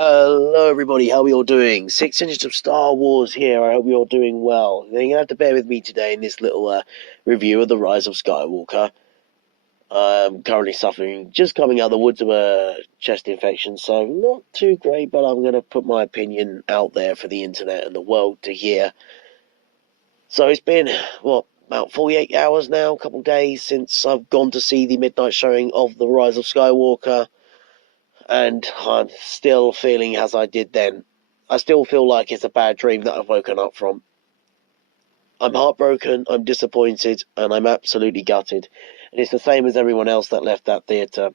Hello everybody, how are we all doing? 6 inches of Star Wars here, I hope you're all doing well. You're going to have to bear with me today in this little review of the Rise of Skywalker. I'm currently suffering, just coming out of the woods of a chest infection, so not too great, but I'm going to put my opinion out there for the internet and the world to hear. So it's been, about 48 hours now, a couple of days since I've gone to see the midnight showing of the Rise of Skywalker. And I'm still feeling as I did then. I still feel like it's a bad dream that I've woken up from. I'm heartbroken, I'm disappointed, and I'm absolutely gutted. And it's the same as everyone else that left that theatre.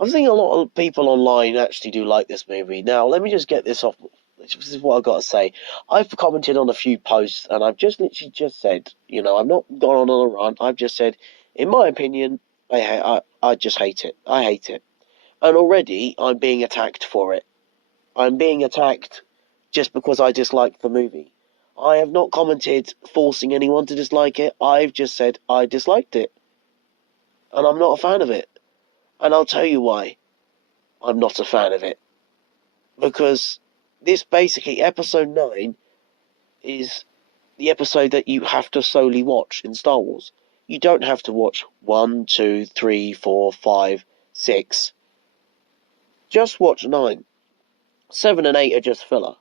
I'm seeing a lot of people online actually do like this movie. Now, let me just get this off. This is what I've got to say. I've commented on a few posts, and I've just literally just said, I've not gone on a rant. I've just said, in my opinion, I just hate it. I hate it. And already I'm being attacked for it. I'm being attacked just because I dislike the movie. I have not commented forcing anyone to dislike it. I've just said I disliked it. And I'm not a fan of it. And I'll tell you why I'm not a fan of it. Because this basically, episode 9, is the episode that you have to solely watch in Star Wars. You don't have to watch 1, 2, 3, 4, 5, 6. Just watch 9. 7 and 8 are just filler.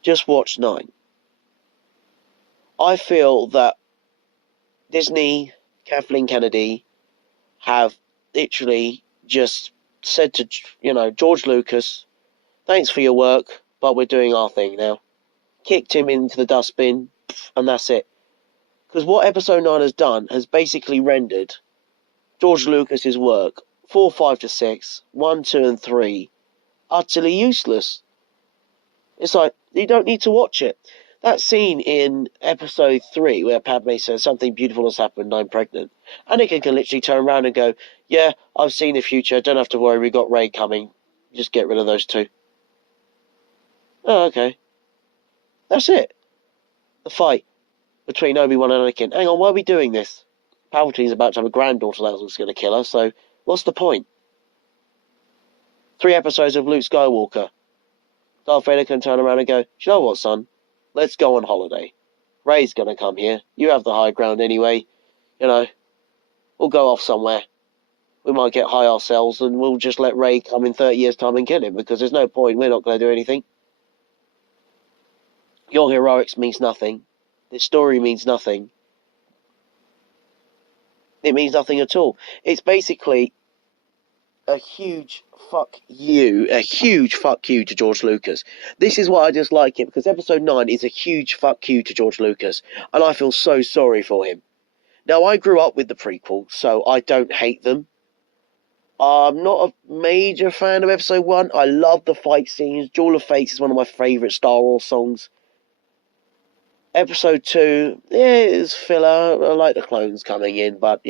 Just watch 9. I feel that Disney, Kathleen Kennedy, have literally just said to, George Lucas, thanks for your work, but we're doing our thing now. Kicked him into the dustbin, and that's it. Because what episode 9 has done has basically rendered George Lucas's work, 4, 5 to 6, 1, 2 and 3, utterly useless. It's like, you don't need to watch it. That scene in episode 3 where Padme says something beautiful has happened, I'm pregnant. Anakin can literally turn around and go, yeah, I've seen the future, don't have to worry, we got Rey coming. Just get rid of those two. Oh, okay. That's it. The fight between Obi-Wan and Anakin. Hang on, why are we doing this? Palpatine's about to have a granddaughter that was going to kill her, so what's the point? 3 episodes of Luke Skywalker. Darth Vader can turn around and go, you know what, son? Let's go on holiday. Rey's gonna come here. You have the high ground anyway. We'll go off somewhere. We might get high ourselves and we'll just let Rey come in 30 years' time and kill him because there's no point. We're not going to do anything. Your heroics means nothing. This story means nothing. It means nothing at all. It's basically a huge fuck you to George Lucas. This is why I dislike it, because episode 9 is a huge fuck you to George Lucas, and I feel so sorry for him. Now, I grew up with the prequels, so I don't hate them. I'm not a major fan of episode 1. I love the fight scenes. Duel of Fates is one of my favourite Star Wars songs. Episode 2, it's filler. I like the clones coming in, but,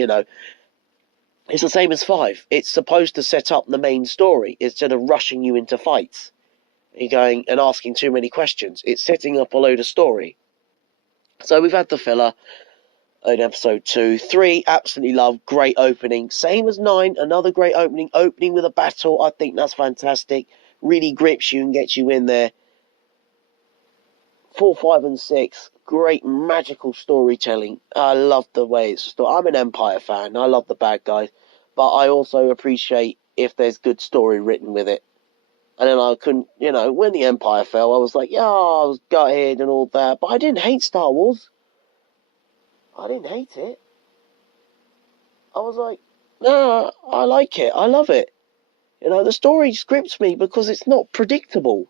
it's the same as 5. It's supposed to set up the main story instead of rushing you into fights. You're going and asking too many questions. It's setting up a load of story. So we've had the filler in episode 2. 3, absolutely love. Great opening. Same as 9, another great opening. Opening with a battle. I think that's fantastic. Really grips you and gets you in there. 4, 5 and 6. Great magical storytelling. I love the way it's a story. I'm an Empire fan. I love the bad guys. But I also appreciate if there's good story written with it. And then I couldn't, when the Empire fell, I was like, yeah, I was gutted and all that. But I didn't hate Star Wars. I didn't hate it. I was like, no, I like it. I love it. The story scripts me because it's not predictable.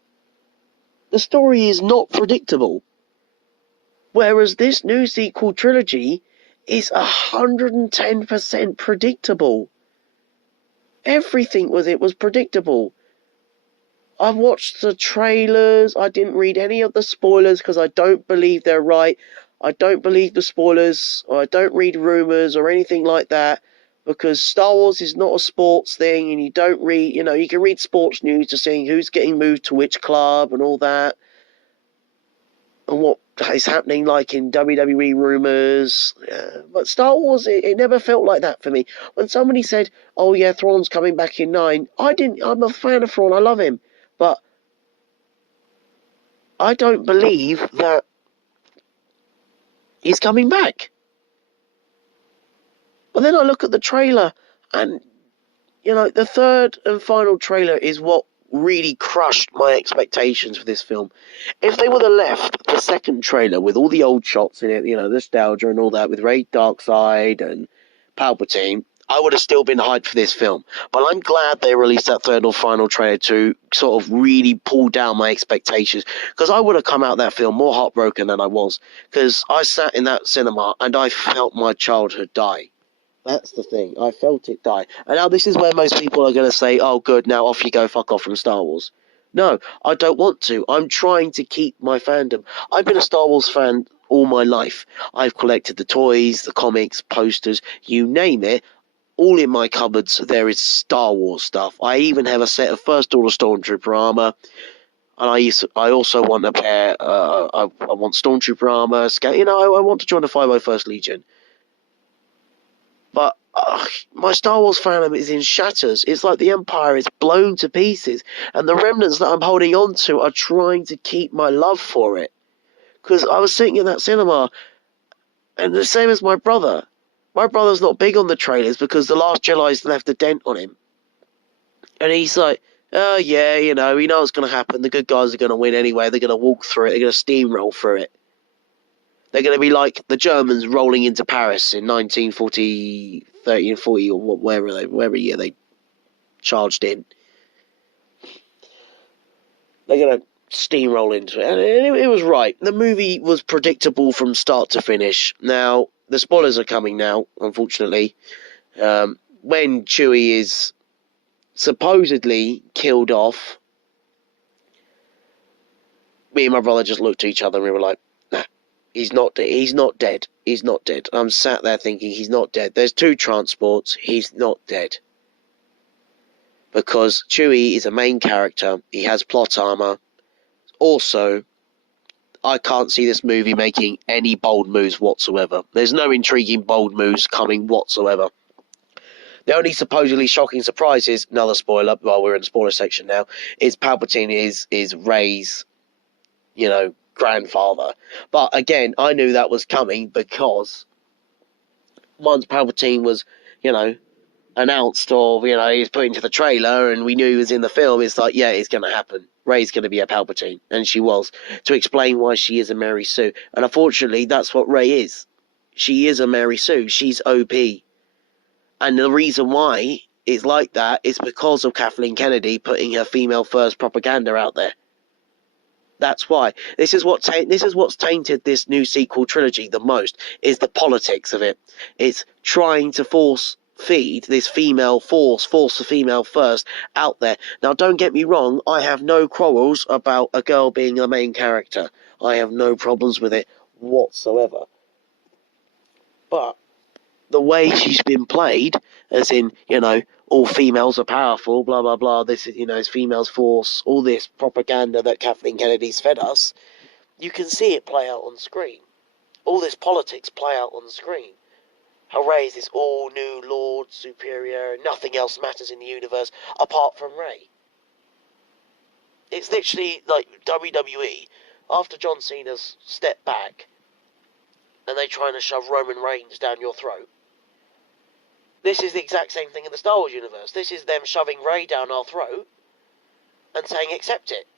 The story is not predictable. Whereas this new sequel trilogy is 110% predictable. Everything with it was predictable. I've watched the trailers. I didn't read any of the spoilers because I don't believe they're right. I don't believe the spoilers, or I don't read rumours or anything like that, because Star Wars is not a sports thing, and you don't read, you can read sports news to see who's getting moved to which club and all that, and what is happening like in WWE rumours. But Star Wars, it never felt like that for me. When somebody said, oh yeah, Thrawn's coming back in 9, I'm a fan of Thrawn, I love him. But I don't believe that he's coming back. But then I look at the trailer, and, you know, the third and final trailer is what really crushed my expectations for this film. If they would have left the second trailer with all the old shots in it, you know, nostalgia and all that, with Rey Darkseid and Palpatine, I would have still been hyped for this film. But I'm glad they released that third or final trailer to sort of really pull down my expectations, because I would have come out of that film more heartbroken than I was, because I sat in that cinema and I felt my childhood die. That's the thing. I felt it die. And now this is where most people are going to say, oh, good, now off you go, fuck off from Star Wars. No, I don't want to. I'm trying to keep my fandom. I've been a Star Wars fan all my life. I've collected the toys, the comics, posters, you name it. All in my cupboards, there is Star Wars stuff. I even have a set of First Order Stormtrooper armor. And I also want a pair, I want Stormtrooper armor. You know, I want to join the 501st Legion. But my Star Wars fandom is in shatters. It's like the Empire is blown to pieces, and the remnants that I'm holding on to are trying to keep my love for it. Because I was sitting in that cinema, and the same as my brother. My brother's not big on the trailers because The Last Jedi's left a dent on him. And he's like, oh yeah, you know, we know what's going to happen. The good guys are going to win anyway. They're going to walk through it. They're going to steamroll through it. They're going to be like the Germans rolling into Paris in 1940, 30 and 40, or wherever year they charged in. They're going to steamroll into it. And it was right. The movie was predictable from start to finish. Now, the spoilers are coming now, unfortunately. When Chewie is supposedly killed off, me and my brother just looked at each other and we were like, nah, he's not dead. He's not dead. He's not dead. I'm sat there thinking he's not dead. There's 2 transports. He's not dead. Because Chewie is a main character. He has plot armor. Also, I can't see this movie making any bold moves whatsoever. There's no intriguing bold moves coming whatsoever. The only supposedly shocking surprise is, another spoiler, well, we're in the spoiler section now, is Palpatine is Rey's, you know, grandfather. But again, I knew that was coming because once Palpatine was, you know, announced, or, you know, he's put into the trailer and we knew he was in the film, it's like, yeah, it's going to happen. Rey's going to be a Palpatine. And she was, to explain why she is a Mary Sue. And unfortunately, that's what Rey is. She is a Mary Sue. She's OP. And the reason why it's like that is because of Kathleen Kennedy putting her female-first propaganda out there. That's why. This is what's tainted this new sequel trilogy the most, is the politics of it. It's trying to force feed this force the female first out there. Now, don't get me wrong, I have no quarrels about a girl being the main character. I have no problems with it whatsoever. But the way she's been played, as in, you know, all females are powerful, blah, blah, blah, this is, you know, it's females force, all this propaganda that Kathleen Kennedy's fed us, you can see it play out on screen. All this politics play out on screen. Rey is this all-new Lord Superior, nothing else matters in the universe apart from Rey. It's literally like WWE, after John Cena's stepped back, and they trying to shove Roman Reigns down your throat. This is the exact same thing in the Star Wars universe. This is them shoving Rey down our throat and saying, accept it.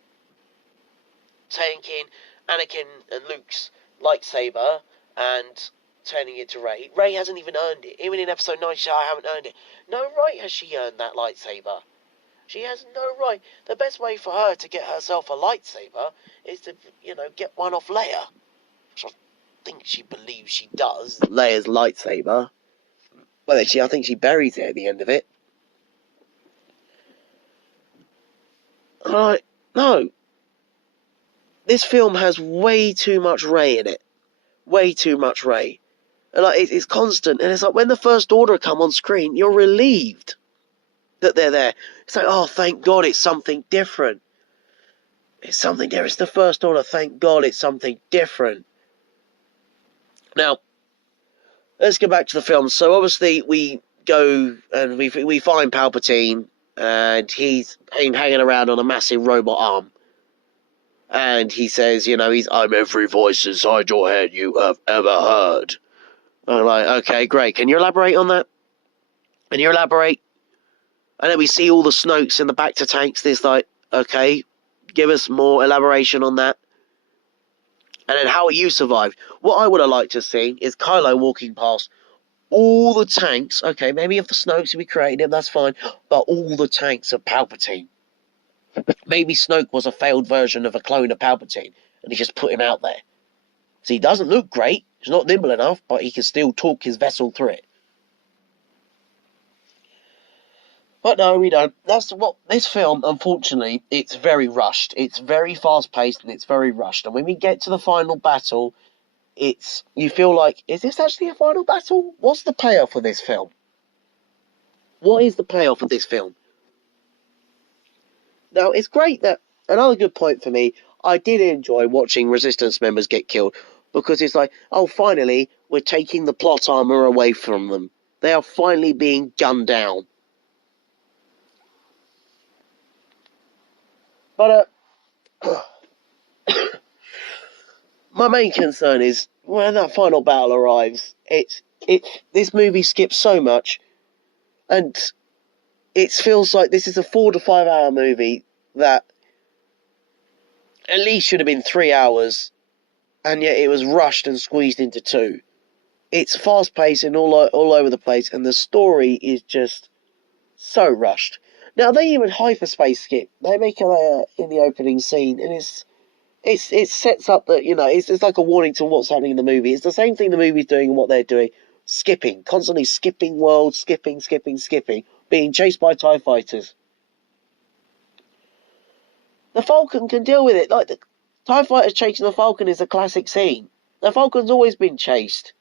Taking Anakin and Luke's lightsaber and turning it to Rey. Rey hasn't even earned it. Even in episode 9, she said, I haven't earned it. No right has she earned that lightsaber. She has no right. The best way for her to get herself a lightsaber is to, you know, get one off Leia. Which I think she believes she does. Leia's lightsaber. Well, actually, I think she buries it at the end of it. No. This film has way too much Rey in it. Way too much Rey. And it's constant. And it's like when the First Order come on screen, you're relieved that they're there. It's like, oh, thank God it's something different. It's something different. It's the First Order. Thank God it's something different. Now, let's go back to the film. So obviously we go and we find Palpatine. and he's hanging around on a massive robot arm. And he says, I'm every voice inside your head you have ever heard. I'm like, okay, great. Can you elaborate on that? Can you elaborate? And then we see all the Snokes in the back to tanks. There's like, okay, give us more elaboration on that. And then how you survived. What I would have liked to see is Kylo walking past all the tanks. Okay, maybe if the Snokes we created him, that's fine. But all the tanks of Palpatine. Maybe Snoke was a failed version of a clone of Palpatine, and he just put him out there. So he doesn't look great. He's not nimble enough, but he can still talk his vessel through it. But no, we don't. That's what this film, unfortunately, it's very rushed. It's very fast-paced and it's very rushed. And when we get to the final battle, you feel like, is this actually a final battle? What's the payoff for this film? What is the payoff of this film? Now, it's great that, another good point for me, I did enjoy watching Resistance members get killed, because it's like, oh, finally, we're taking the plot armor away from them. They are finally being gunned down. But, my main concern is, when that final battle arrives, this movie skips so much, and it feels like this is a 4 to 5 hour movie that at least should have been 3 hours, and yet it was rushed and squeezed into 2. It's fast-paced and all over the place, and the story is just so rushed. Now, they even hyperspace skip. They make it in the opening scene, and it sets up that, it's like a warning to what's happening in the movie. It's the same thing the movie's doing and what they're doing. Skipping. Constantly skipping worlds, skipping, being chased by TIE fighters. The Falcon can deal with it. Like, the TIE fighters chasing the Falcon is a classic scene. The Falcon's always been chased,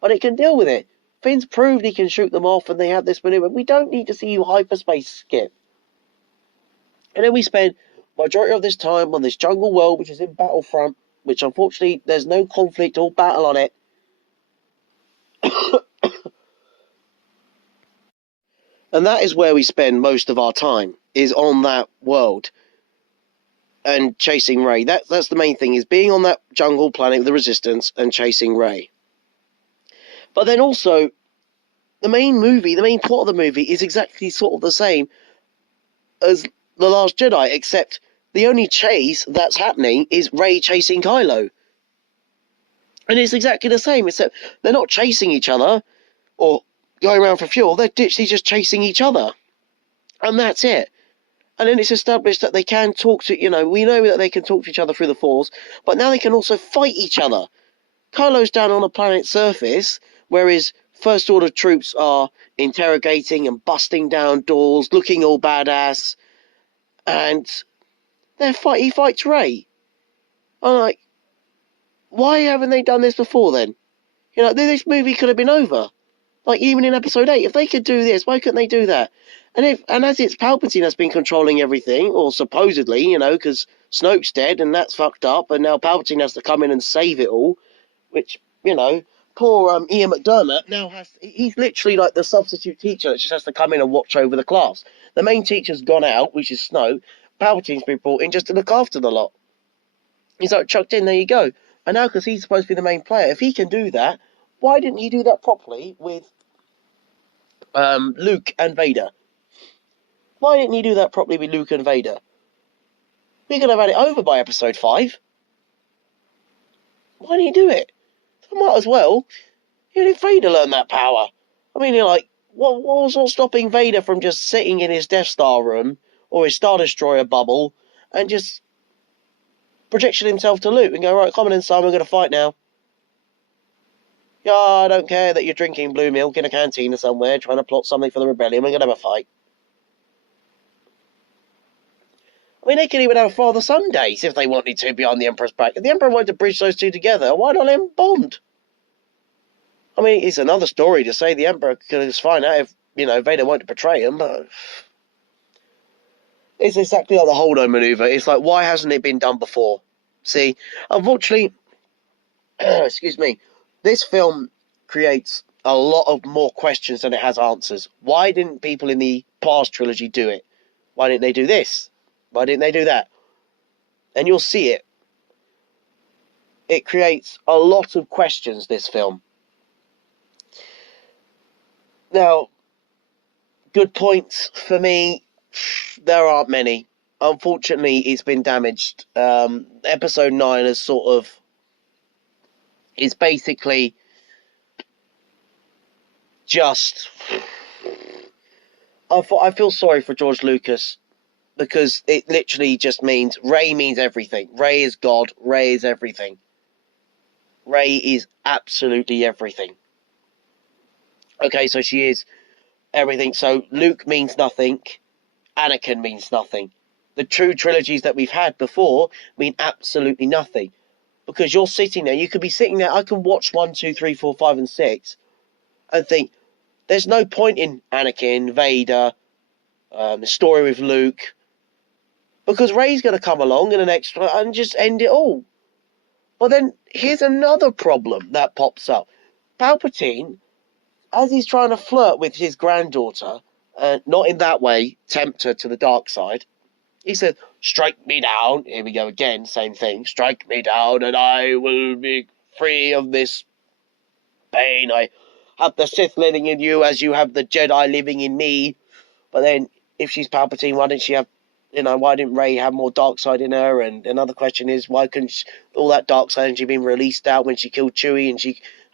but it can deal with it. Finn's proved he can shoot them off, and they have this maneuver. We don't need to see you hyperspace skip. And then we spend majority of this time on this jungle world, which is in Battlefront, which unfortunately there's no conflict or battle on it. And that is where we spend most of our time, is on that world and chasing Rey. That's the main thing, is being on that jungle planet with the Resistance and chasing Rey. But then also, the main plot of the movie is exactly sort of the same as The Last Jedi, except the only chase that's happening is Rey chasing Kylo. And it's exactly the same, except they're not chasing each other or going around for fuel. They're literally just chasing each other. And that's it. And then it's established that they can talk to, we know that they can talk to each other through the Force, but now they can also fight each other. Kylo's down on a planet's surface, where his First Order troops are interrogating and busting down doors, looking all badass, and he fights Rey. I'm like, why haven't they done this before then? This movie could have been over. Like, even in Episode 8, if they could do this, why couldn't they do that? And as it's Palpatine that's been controlling everything, or supposedly, because Snoke's dead and that's fucked up, and now Palpatine has to come in and save it all, which, poor Ian McDermott he's literally like the substitute teacher that just has to come in and watch over the class. The main teacher's gone out, which is Snoke. Palpatine's been brought in just to look after the lot. He's like, chucked in, there you go. And now, because he's supposed to be the main player, if he can do that, why didn't he do that properly with Luke and Vader? Why didn't he do that properly with Luke and Vader? We could have had it over by Episode 5. Why didn't he do it? I might as well. Even if Vader learned that power. I mean, what was stopping Vader from just sitting in his Death Star room or his Star Destroyer bubble and just projection himself to Luke and go, right, come on in, son, we're going to fight now. Yeah, I don't care that you're drinking blue milk in a canteen or somewhere, trying to plot something for the rebellion, we're going to have a fight. I mean, they could even have father-son days if they wanted to behind the Emperor's back. If the Emperor wanted to bridge those two together, why not let him bond? I mean, it's another story to say the Emperor could just find out if, Vader wanted to betray him, but it's exactly like the Holdo maneuver. It's like, why hasn't it been done before? See, unfortunately, excuse me, this film creates a lot of more questions than it has answers. Why didn't people in the past trilogy do it? Why didn't they do this? Why didn't they do that? And you'll see it. It creates a lot of questions, this film. Now, good points for me, there aren't many. Unfortunately, it's been damaged. Episode 9 is basically just... I feel sorry for George Lucas, because it literally just means Rey means everything. Rey is God. Rey is everything. Rey is absolutely everything. Okay, so she is everything. So Luke means nothing. Anakin means nothing. The true trilogies that we've had before mean absolutely nothing. Because you're sitting there, you could be sitting there, I can watch 1, 2, 3, 4, 5, and 6 and think, there's no point in Anakin, Vader, the story with Luke, because Rey's going to come along in the next and just end it all. Well, then, here's another problem that pops up. Palpatine, as he's trying to flirt with his granddaughter, not in that way, tempt her to the dark side, he says, strike me down. Here we go again, same thing. Strike me down and I will be free of this pain. I have the Sith living in you as you have the Jedi living in me. But then, if she's Palpatine, why didn't Rey have more dark side in her? And another question is, why couldn't all that dark side energy been released out when she killed Chewie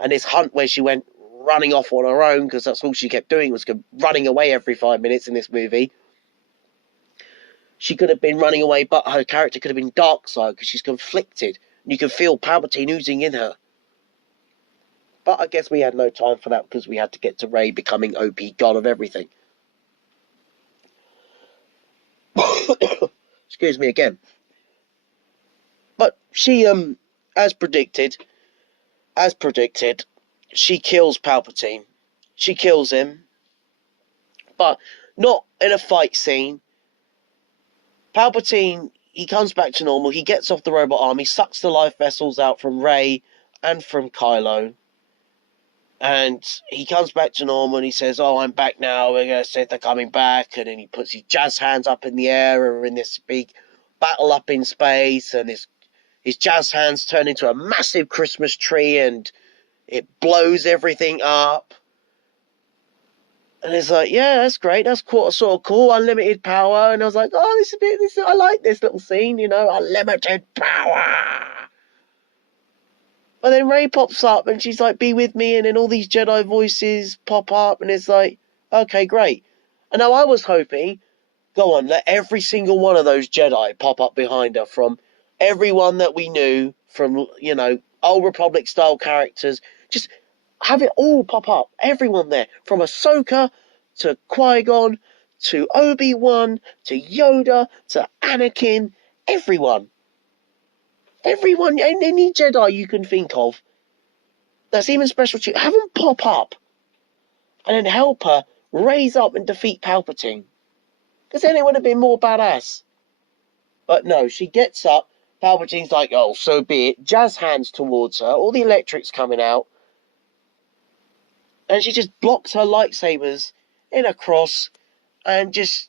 and this hunt where she went running off on her own, because that's all she kept doing was running away every 5 minutes in this movie. She could have been running away, but her character could have been dark side because she's conflicted. And you can feel Palpatine oozing in her. But I guess we had no time for that because we had to get to Rey becoming OP God of everything. Excuse me again. But she, as predicted, she kills Palpatine. She kills him. But not in a fight scene. Palpatine, he comes back to normal. He gets off the robot arm. He sucks the life vessels out from Rey and from Kylo. And he comes back to normal and he says, oh, I'm back now. We're going to say they're coming back. And then he puts his jazz hands up in the air, and we're in this big battle up in space. And his jazz hands turn into a massive Christmas tree and it blows everything up. And it's like, yeah, that's great. That's sort of cool. Unlimited power. And I was like, oh, I like this little scene, unlimited power. But then Rey pops up and she's like, be with me. And then all these Jedi voices pop up. And it's like, okay, great. And now I was hoping, go on, let every single one of those Jedi pop up behind her, from everyone that we knew, from, Old Republic style characters. Just have it all pop up. Everyone there. From Ahsoka to Qui-Gon to Obi-Wan to Yoda to Anakin. Everyone. Any Jedi you can think of that's even special to you, have them pop up and then help her raise up and defeat Palpatine. Because then it would have been more badass. But no, she gets up. Palpatine's like, oh, so be it. Jazz hands towards her. All the electric's coming out. And she just blocks her lightsabers in a cross and just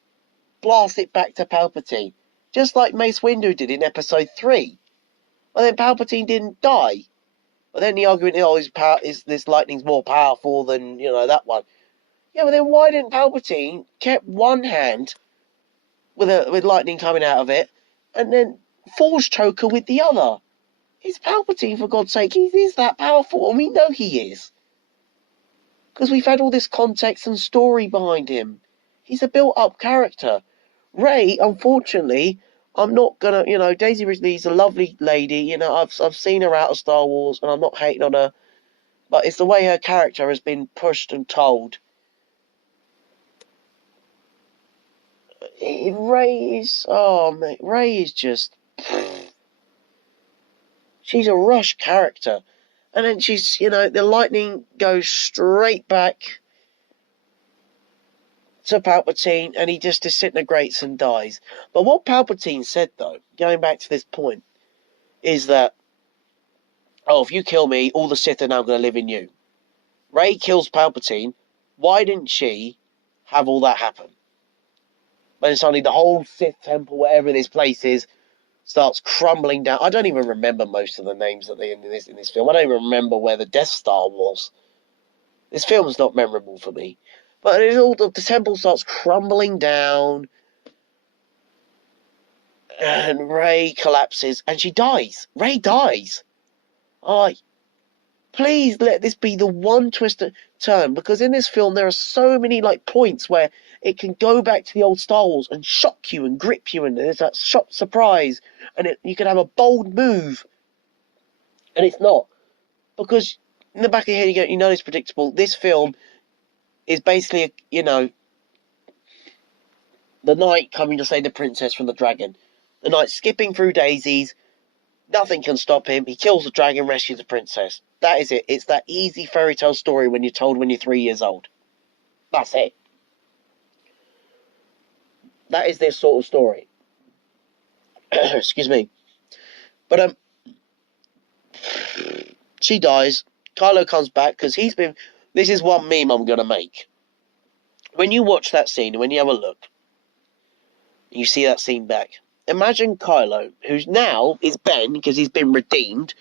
blasts it back to Palpatine. Just like Mace Windu did in episode 3. But then Palpatine didn't die. But then the argument is, this lightning's more powerful than, that one. Yeah, but then why didn't Palpatine kept one hand with lightning coming out of it and then force choke her with the other? It's Palpatine, for God's sake. He is that powerful, and we know he is. Because we've had all this context and story behind him. He's a built-up character. Rey, unfortunately, I'm not gonna, Daisy Ridley's a lovely lady. I've seen her out of Star Wars, and I'm not hating on her. But it's the way her character has been pushed and told. Rey is just... She's a rush character. And then she's, the lightning goes straight back to Palpatine, and he just disintegrates and dies. But what Palpatine said, though, going back to this point, is that, oh, if you kill me, all the Sith are now going to live in you. Rey kills Palpatine. Why didn't she have all that happen? Then suddenly the whole Sith temple, whatever this place is, starts crumbling down. I don't even remember most of the names that they in this film. I don't even remember where the Death Star was. This film's not memorable for me. But the temple starts crumbling down, and Rey collapses, and she dies. Rey dies. I'm like, please let this be the one twist turn, because in this film there are so many like points where it can go back to the old Star Wars and shock you and grip you, and there's that shock surprise, and you can have a bold move, and it's not, because in the back of your head you know it's predictable. This film is basically the knight coming to save the princess from the dragon. The knight skipping through daisies. Nothing can stop him. He kills the dragon, rescues the princess. That is it. It's that easy fairy tale story when you're told when you're 3 years old. That's it. That is this sort of story. Excuse me. But she dies. Kylo comes back because he's been. This is one meme I'm gonna make. When you watch that scene, when you have a look, you see that scene back. Imagine Kylo, who's now is Ben because he's been redeemed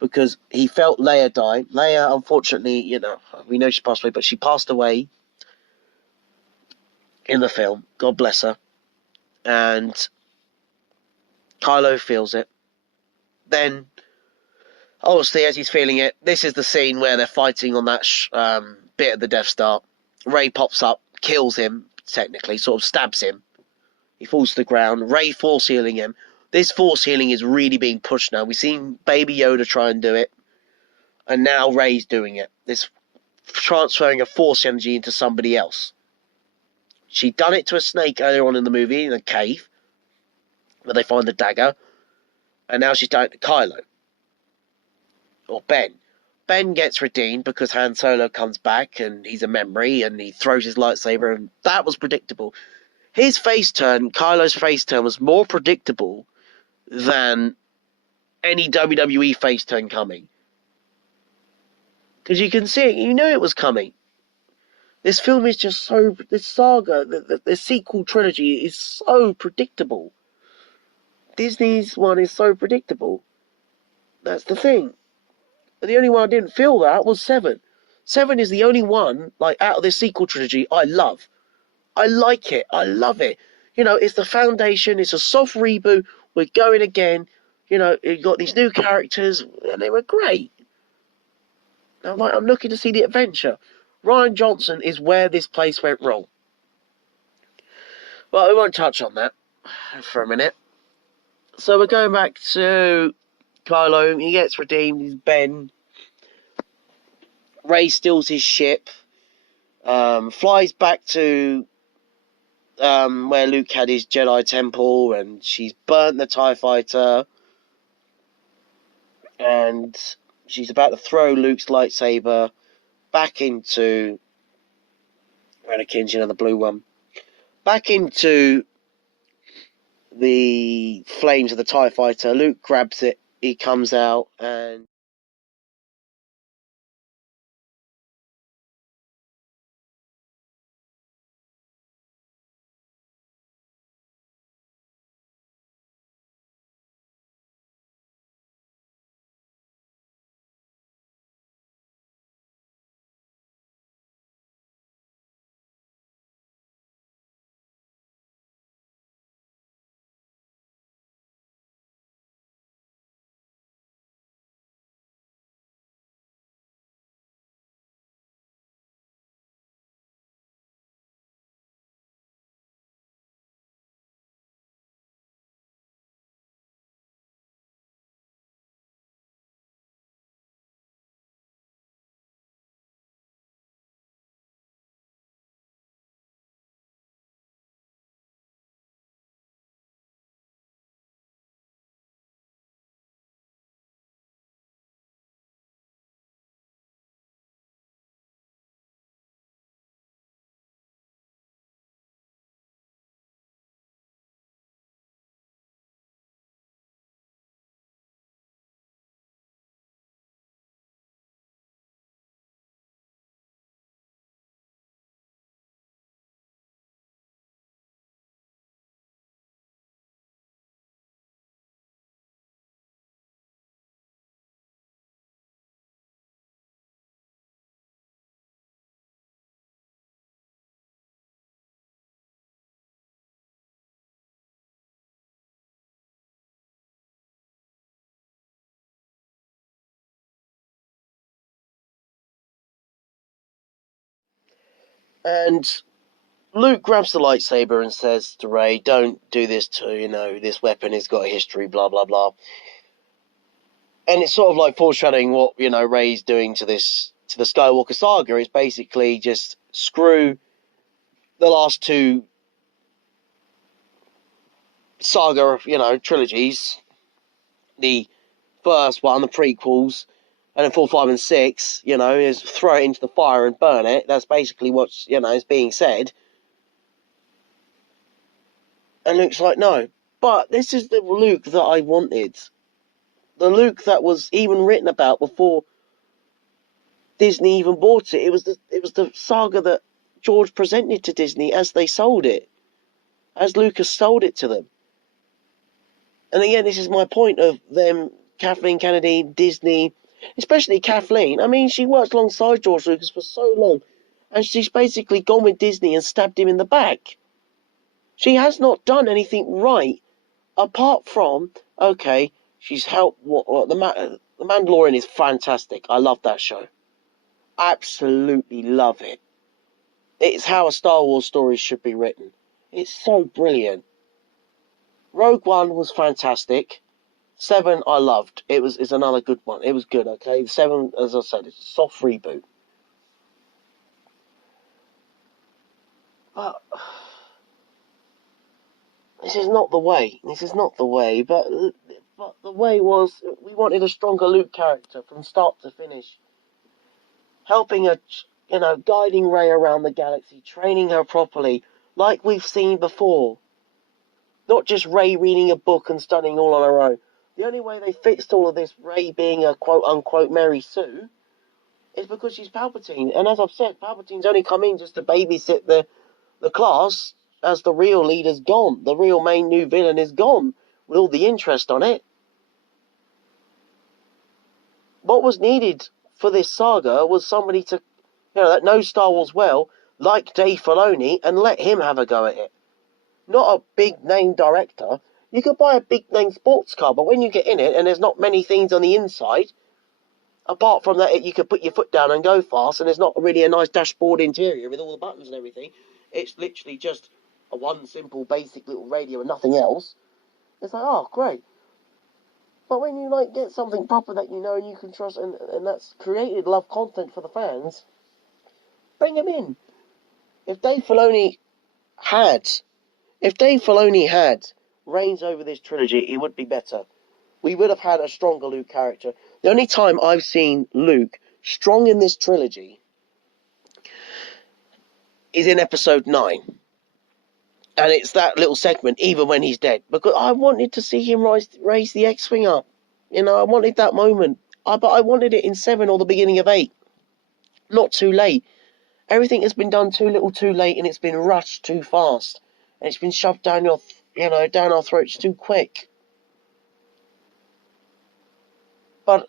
because he felt Leia die. Leia, unfortunately, we know she passed away, but she passed away in the film. God bless her. And Kylo feels it. Then, obviously, as he's feeling it, this is the scene where they're fighting on that bit of the Death Star. Rey pops up, kills him, technically, sort of stabs him. He falls to the ground. Rey force healing him. This force healing is really being pushed now. We've seen Baby Yoda try and do it, and now Rey's doing it. This transferring of force energy into somebody else. She'd done it to a snake earlier on in the movie in a cave, where they find the dagger, and now she's done it to Kylo. Or Ben. Ben gets redeemed because Han Solo comes back and he's a memory and he throws his lightsaber, and that was predictable. His face turn, Kylo's face turn, was more predictable than any WWE face turn coming. Because you can see it, you knew it was coming. This film is just so, this saga, the sequel trilogy is so predictable. Disney's one is so predictable. That's the thing. And the only one I didn't feel that was 7. 7 is the only one, like, out of this sequel trilogy I love. I like it. I love it. It's the foundation. It's a soft reboot. We're going again. You've got these new characters, and they were great. I'm looking to see the adventure. Rian Johnson is where this place went wrong. Well, we won't touch on that for a minute. So we're going back to Kylo. He gets redeemed. He's Ben. Rey steals his ship. Flies back to where Luke had his Jedi temple, and she's burnt the TIE fighter, and she's about to throw Luke's lightsaber back into Anakin's, the blue one, back into the flames of the TIE fighter. Luke grabs it, he comes out, and And Luke grabs the lightsaber and says to Rey, "Don't do this to, this weapon has got a history, blah, blah, blah." And it's sort of like foreshadowing what, Rey's doing to the Skywalker saga. Is basically just screw the last two saga, trilogies. The first one, the prequels, and then 4, 5, and 6, is throw it into the fire and burn it. That's basically what's, is being said. And Luke's like, no. But this is the Luke that I wanted. The Luke that was even written about before Disney even bought it. It was the saga that George presented to Disney as they sold it. As Lucas sold it to them. And again, this is my point of them, Kathleen Kennedy, Disney, especially Kathleen. I mean, she worked alongside George Lucas for so long, and she's basically gone with Disney and stabbed him in the back. She has not done anything right, apart from, okay, she's helped. The Mandalorian is fantastic. I love that show. Absolutely love it. It's how a Star Wars story should be written. It's so brilliant. Rogue One was fantastic. 7 I loved. It's another good one. It was good, okay? 7, as I said, it's a soft reboot. But this is not the way. This is not the way. But the way was, we wanted a stronger Luke character from start to finish. Helping her, guiding Rey around the galaxy, training her properly, like we've seen before. Not just Rey reading a book and studying all on her own. The only way they fixed all of this, Rey being a quote-unquote Mary Sue, is because she's Palpatine. And as I've said, Palpatine's only come in just to babysit the class, as the real leader's gone. The real main new villain is gone, with all the interest on it. What was needed for this saga was somebody to, that knows Star Wars well, like Dave Filoni, and let him have a go at it. Not a big-name director. You could buy a big-name sports car, but when you get in it and there's not many things on the inside, apart from that you could put your foot down and go fast, and there's not really a nice dashboard interior with all the buttons and everything. It's literally just a one simple, basic little radio and nothing else. It's like, oh, great. But when you get something proper that you know and you can trust, and that's created love content for the fans, bring them in. If Dave Filoni had reigns over this trilogy, it would be better. We would have had a stronger Luke character. The only time I've seen Luke strong in this trilogy is in episode 9. And it's that little segment, even when he's dead. Because I wanted to see him raise the X-Wing up. I wanted that moment. But I wanted it in 7 or the beginning of 8. Not too late. Everything has been done too little too late, and it's been rushed too fast. And it's been shoved down down our throats too quick. But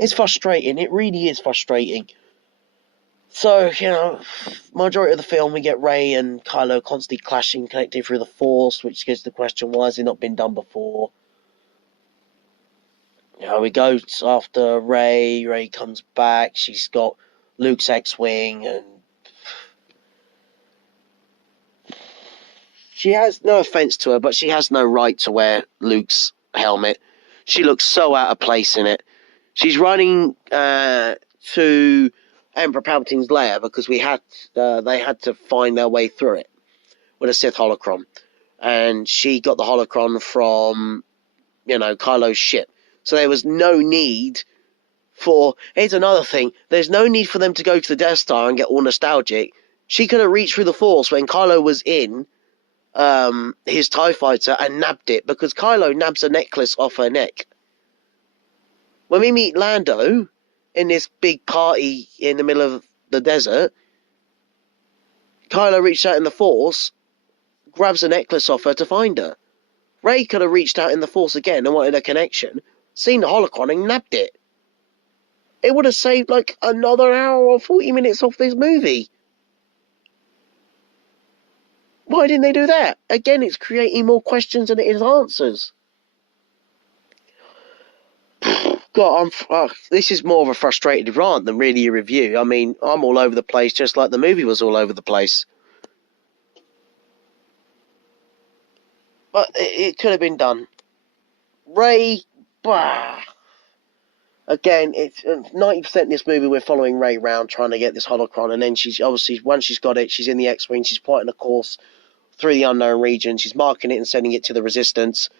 it's frustrating. It really is frustrating. So, majority of the film, we get Rey and Kylo constantly clashing, connecting through the Force, which gets the question, why has it not been done before? We go after Rey. Rey comes back. She's got Luke's X-Wing, and she has, no offense to her, but she has no right to wear Luke's helmet. She looks so out of place in it. She's running to Emperor Palpatine's lair because they had to find their way through it with a Sith holocron. And she got the holocron from, Kylo's ship. So there was no need for... Here's another thing. There's no need for them to go to the Death Star and get all nostalgic. She could have reached through the Force when Kylo was in his TIE fighter and nabbed it, because Kylo nabs a necklace off her neck. When we meet Lando in this big party in the middle of the desert, Kylo reached out in the Force, grabs a necklace off her to find her. Rey could have reached out in the Force again and wanted a connection, seen the holocron and nabbed it. It would have saved another hour or 40 minutes off this movie. Why didn't they do that? Again, it's creating more questions than it is answers. this is more of a frustrated rant than really a review. I mean, I'm all over the place, just like the movie was all over the place. But it could have been done. Rey, bah. Again, it's 90% in this movie we're following Rey around trying to get this holocron, and then she's obviously, once she's got it, she's in the X-Wing, she's plotting a course through the unknown region, she's marking it and sending it to the Resistance.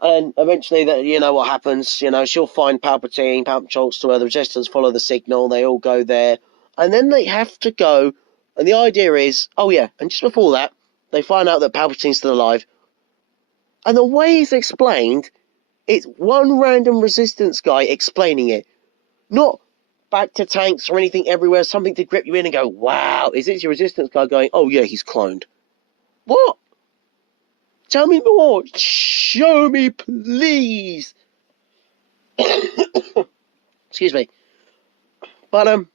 And eventually, you know what happens, you know, she'll find Palpatine talks to her, the Resistance follow the signal, they all go there, and then they have to go, and the idea is, oh yeah, and just before that, they find out that Palpatine's still alive, and the way it's explained, it's one random Resistance guy explaining it. Not back to tanks or anything everywhere, something to grip you in and go, wow, is this your Resistance guy going, oh yeah, he's cloned? What? Tell me more. Show me, please. Excuse me. But,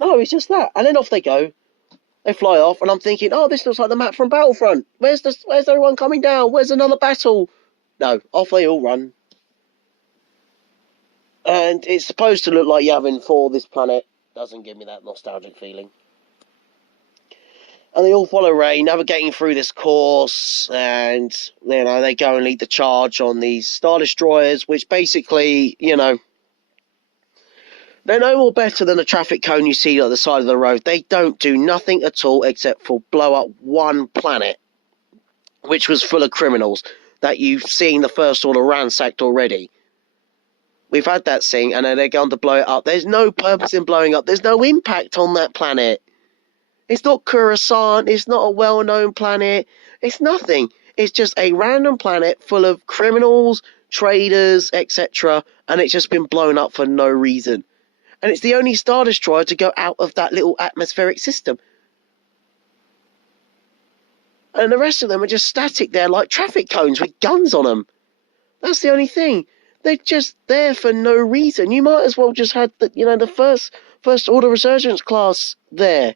no, it's just that. And then off they go. They fly off, and I'm thinking, oh, this looks like the map from Battlefront. Where's everyone coming down? Where's another battle? No, off they all run. And it's supposed to look like Yavin 4, this planet. Doesn't give me that nostalgic feeling. And they all follow Rey, navigating through this course, and, you know, they go and lead the charge on these Star Destroyers, which basically, you know, they're no more better than a traffic cone you see at the side of the road. They don't do nothing at all except for blow up one planet, which was full of criminals that you've seen the First Order ransacked already. We've had that scene, and then they're going to blow it up. There's no purpose in blowing up. There's no impact on that planet. It's not Coruscant. It's not a well-known planet. It's nothing. It's just a random planet full of criminals, traders, etc., and it's just been blown up for no reason. And it's the only Star Destroyer to go out of that little atmospheric system. And the rest of them are just static there like traffic cones with guns on them. That's the only thing. They're just there for no reason. You might as well just had the first Order Resurgence class there.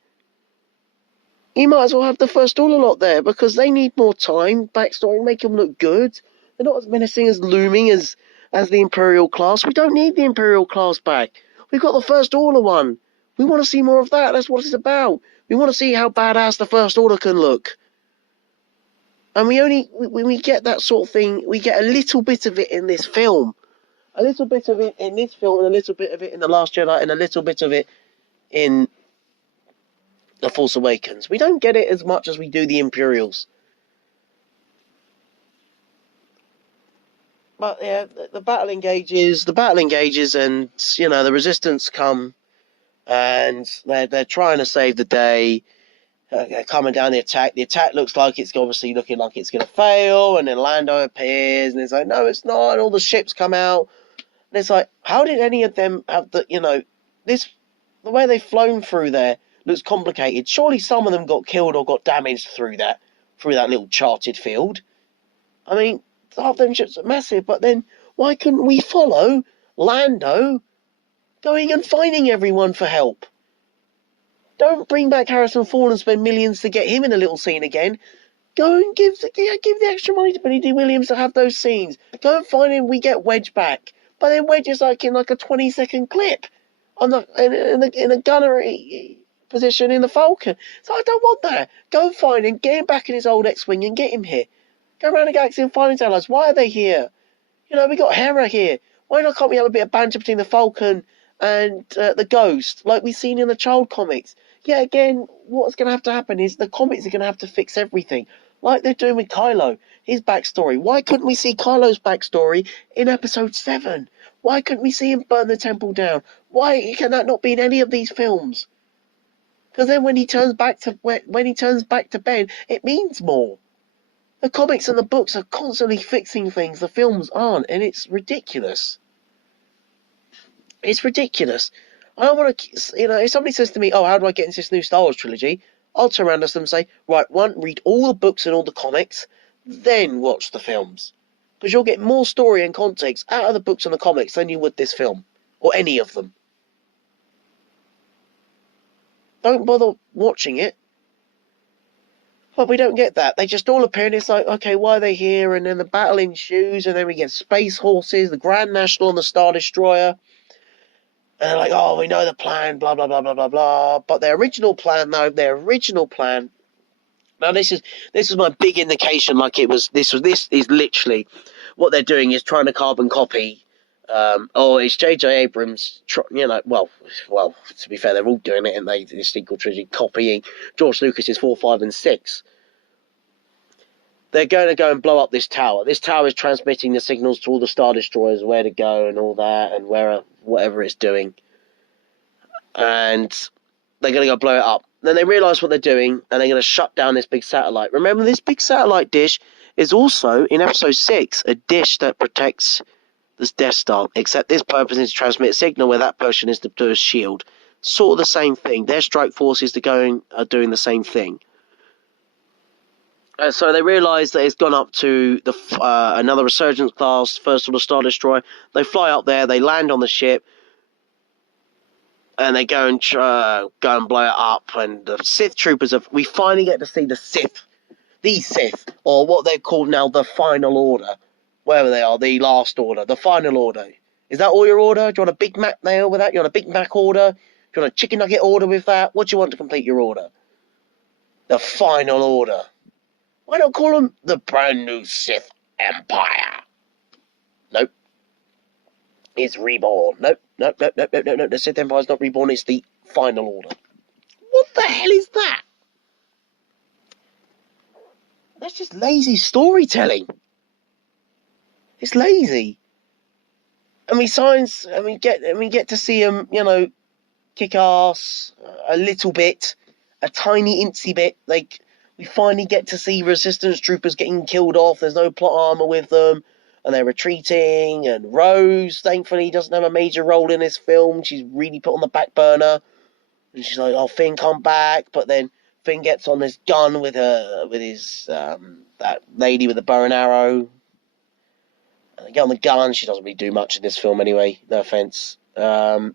You might as well have the First Order lot there, because they need more time, backstory, make them look good. They're not as menacing as looming as the Imperial class. We don't need the Imperial class back. We've got the First Order one. We want to see more of that. That's what it's about. We want to see how badass the First Order can look. And we get that sort of thing, we get a little bit of it in this film. A little bit of it in this film, and a little bit of it in The Last Jedi, and a little bit of it in The Force Awakens. We don't get it as much as we do the Imperials. But yeah, the battle engages, and you know the Resistance come, and they're trying to save the day. They're coming down the attack. The attack looks like it's obviously looking like it's going to fail, and then Lando appears, and it's like, no, it's not. And all the ships come out, and it's like, how did any of them have the way they've flown through there looks complicated. Surely some of them got killed or got damaged through that little charted field. I mean, half them ships are massive, but then why couldn't we follow Lando going and finding everyone for help? Don't bring back Harrison Ford and spend millions to get him in a little scene again. Go and give the extra money to Billy D. Williams to have those scenes. Go and find him. We get Wedge back, but then Wedge is like in like a 20-second clip on in a gunnery position in the Falcon. So I don't want that. Go and find him. Get him back in his old X-wing and get him here. Go around the galaxy and find his allies. Why are they here? You know, we got Hera here. Why can't we have a bit of banter between the Falcon and the Ghost, like we've seen in the child comics? Yeah, again, what's going to have to happen is the comics are going to have to fix everything, like they're doing with Kylo, his backstory. Why couldn't we see Kylo's backstory in Episode 7? Why couldn't we see him burn the temple down? Why can that not be in any of these films? Because then when he turns back to Ben, it means more. The comics and the books are constantly fixing things the films aren't, and it's ridiculous. It's ridiculous. I don't want to, if somebody says to me, oh, how do I get into this new Star Wars trilogy? I'll turn around to them and say, right, one, read all the books and all the comics, then watch the films. Because you'll get more story and context out of the books and the comics than you would this film. Or any of them. Don't bother watching it. But we don't get that. They just all appear and it's like, okay, why are they here? And then the battle ensues and then we get space horses, the Grand National and the Star Destroyer. And they're like, oh, we know the plan, blah, blah, blah, blah, blah, blah. But their original plan, though, now this is my big indication. Like this is literally what they're doing is trying to carbon copy. Or it's J.J. Abrams, well, to be fair, they're all doing it, and they the sequel trilogy copying George Lucas's 4, 5, and 6. They're going to go and blow up this tower. This tower is transmitting the signals to all the Star Destroyers where to go and all that, and whatever it's doing. And they're going to go blow it up. Then they realise what they're doing, and they're going to shut down this big satellite. Remember, this big satellite dish is also, in Episode 6, a dish that protects this Death Star, except this purpose is to transmit a signal where that person is to do a shield. Sort of the same thing. Their strike forces are doing the same thing. So they realise that it's gone up to another Resurgence class, First Order Star Destroyer. They fly up there, they land on the ship, and they go and blow it up. And the Sith troopers we finally get to see the Sith, or what they're called now, the Final Order, wherever they are, the Last Order, the Final Order. Is that all your order? Do you want a Big Mac there with that? You want a Big Mac order? Do you want a chicken nugget order with that? What do you want to complete your order? The Final Order. Why not call them the brand new Sith Empire? Nope. It's reborn. Nope. The Sith Empire's not reborn, it's the Final Order. What the hell is that? That's just lazy storytelling. It's lazy. And we get to see them, kick ass a little bit, a tiny incy bit. Like, we finally get to see Resistance troopers getting killed off. There's no plot armor with them, and they're retreating. And Rose, thankfully, doesn't have a major role in this film. She's really put on the back burner, and she's like, "Oh, Finn, come back!" But then Finn gets on this gun with his that lady with the bow and arrow. And they get on the gun. She doesn't really do much in this film anyway. No offense. And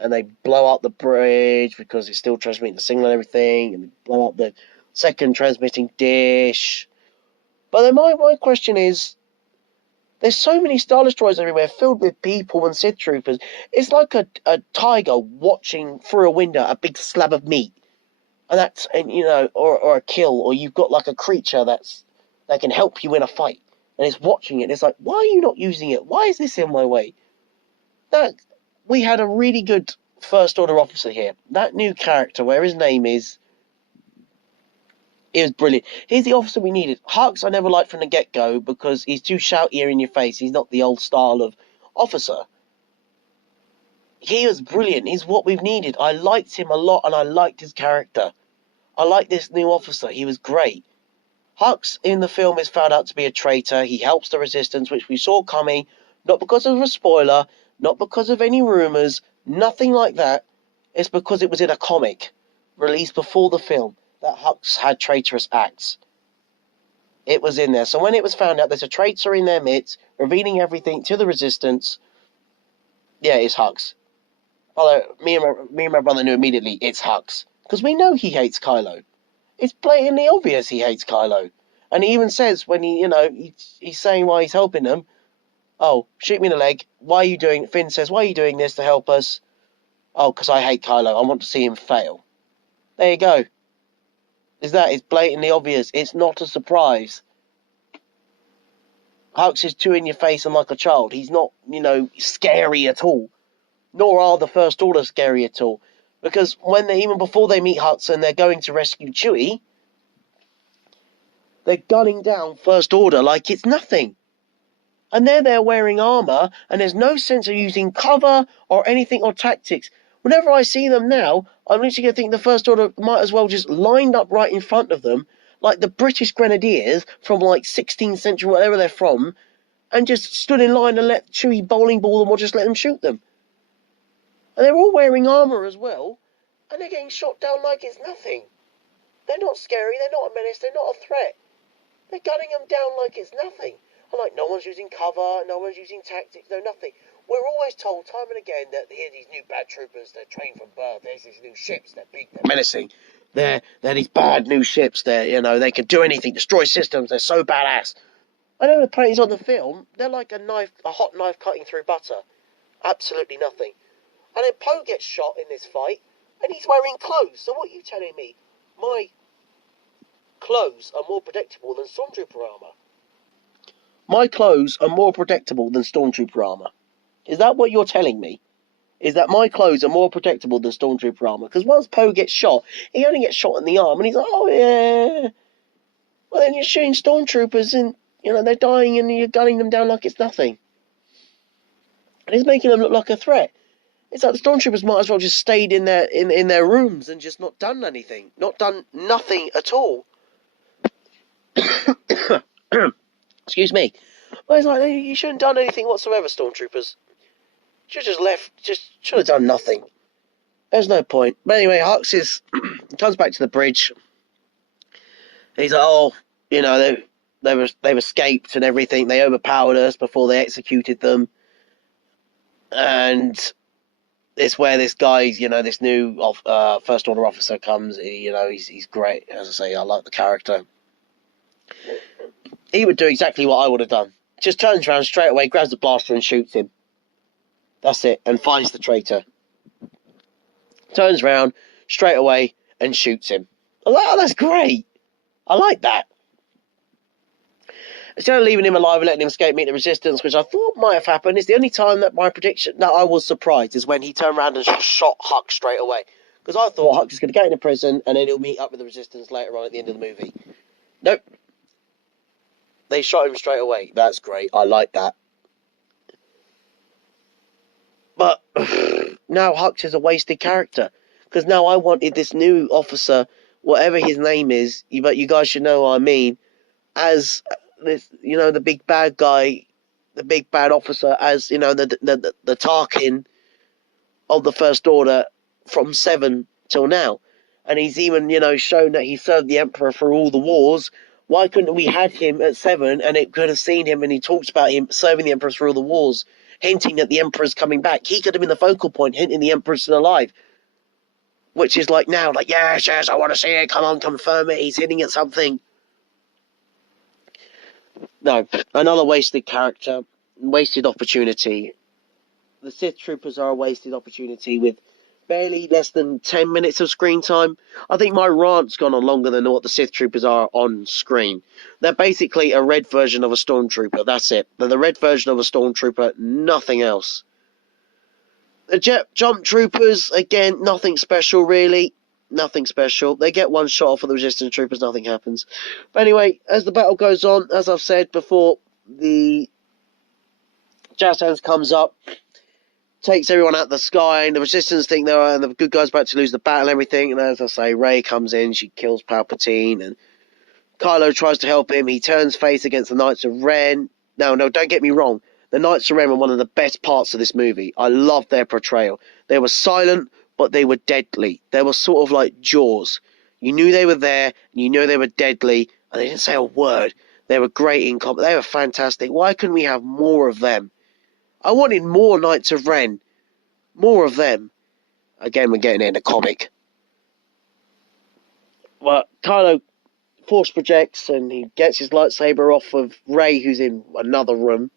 they blow up the bridge because it's still transmitting the signal and everything, and they blow up the second transmitting dish. But then my question is, there's so many Star Destroyers everywhere filled with people and Sith troopers. It's like a tiger watching through a window a big slab of meat, or a kill, or you've got like a creature that can help you in a fight, and it's watching it. And it's like, why are you not using it? Why is this in my way? We had a really good First Order officer here. That new character, where his name is, it was brilliant. He's the officer we needed. Hux I never liked from the get-go because he's too shouty in your face. He's not the old style of officer. He was brilliant. He's what we've needed. I liked him a lot, and I liked his character. I like this new officer. He was great. Hux in the film is found out to be a traitor. He helps the Resistance, which we saw coming, not because of a spoiler, not because of any rumours, nothing like that. It's because it was in a comic released before the film that Hux had traitorous acts. It was in there. So when it was found out there's a traitor in their midst, revealing everything to the Resistance, yeah, it's Hux. Although me and my brother knew immediately it's Hux, because we know he hates Kylo. It's blatantly obvious he hates Kylo. And he even says when he's saying why he's helping them, "Oh, shoot me in the leg. Why are you doing?" Finn says, "Why are you doing this to help us?" "Oh, because I hate Kylo. I want to see him fail." There you go. It's blatantly obvious. It's not a surprise. Hux is too in your face and like a child. He's not, scary at all. Nor are the First Order scary at all. Because even before they meet Hux and they're going to rescue Chewie, they're gunning down First Order like it's nothing. And they're there wearing armor, and there's no sense of using cover or anything or tactics. Whenever I see them now, I'm literally going to think the First Order might as well just lined up right in front of them, like the British Grenadiers from like 16th century, whatever they're from, and just stood in line and let Chewie bowling ball them or just let them shoot them. And they're all wearing armor as well, and they're getting shot down like it's nothing. They're not scary, they're not a menace, they're not a threat. They're gunning them down like it's nothing. I'm like, no one's using cover, no one's using tactics, no nothing. We're always told time and again that here these new bad troopers, they're trained from birth, there's these new ships, they're big, they're menacing. They're these bad new ships. They can do anything, destroy systems. They're so badass. I know the planes on the film. They're like a hot knife cutting through butter. Absolutely nothing. And then Poe gets shot in this fight, and he's wearing clothes. So what are you telling me? My clothes are more predictable than Stormtrooper armor. My clothes are more predictable than Stormtrooper armor. Is that what you're telling me? Is that my clothes are more predictable than Stormtrooper armor? Because once Poe gets shot, he only gets shot in the arm, and he's like, oh yeah. Well, then you're shooting Stormtroopers, and they're dying, and you're gunning them down like it's nothing. And he's making them look like a threat. It's like the Stormtroopers might as well just stayed in their rooms and just not done anything, not done nothing at all. Excuse me. Well, it's like you shouldn't have done anything whatsoever, Stormtroopers. Should have just left. Just should have done nothing. There's no point. But anyway, Hux comes back to the bridge. He's like, oh, they've escaped and everything. They overpowered us before they executed them. And it's where this guy, this new First Order officer comes. He's great. As I say, I like the character. He would do exactly what I would have done. Just turns around straight away, grabs the blaster and shoots him. That's it, and finds the traitor. Turns around straight away and shoots him. Oh, that's great. I like that. Instead of leaving him alive and letting him escape, meet the resistance, which I thought might have happened, it's the only time that my prediction that I was surprised is when he turned around and shot Hux straight away. Because I thought Hux was going to get into prison and then he'll meet up with the resistance later on at the end of the movie. Nope. They shot him straight away. That's great. I like that. But now Hux is a wasted character. Because now I wanted this new officer, whatever his name is, but you guys should know what I mean, as this, the big bad guy, the big bad officer, as, the Tarkin of the First Order from 7 till now. And he's even, shown that he served the Emperor through all the wars. Why couldn't we had him at 7 and it could have seen him and he talks about him serving the Emperor through all the wars, hinting that the Emperor's coming back. He could have been the focal point, hinting the Emperor's still alive. Which is like now, like, yes, I want to see it. Come on, confirm it. He's hitting at something. No, another wasted character, wasted opportunity. The Sith Troopers are a wasted opportunity with barely less than 10 minutes of screen time. I think my rant's gone on longer than what the Sith Troopers are on screen. They're basically a red version of a Stormtrooper. That's it. They're the red version of a Stormtrooper, nothing else. The Jump Troopers, again, nothing special really. Nothing special. They get one shot off of the Resistance Troopers, nothing happens. But anyway, as the battle goes on, as I've said before, the Jazz Hands comes up, takes everyone out of the sky, and the Resistance think they're, and the good guys about to lose the battle and everything. And as I say, Rey comes in, she kills Palpatine, and Kylo tries to help him. He turns face against the Knights of Ren. No, don't get me wrong. The Knights of Ren were one of the best parts of this movie. I loved their portrayal. They were silent, but they were deadly. They were sort of like Jaws. You knew they were there, and you knew they were deadly, and they didn't say a word. They were great in combat. They were fantastic. Why couldn't we have more of them? I wanted more Knights of Ren. More of them. Again, we're getting it in the comic. Well, Kylo force projects, and he gets his lightsaber off of Rey, who's in another room,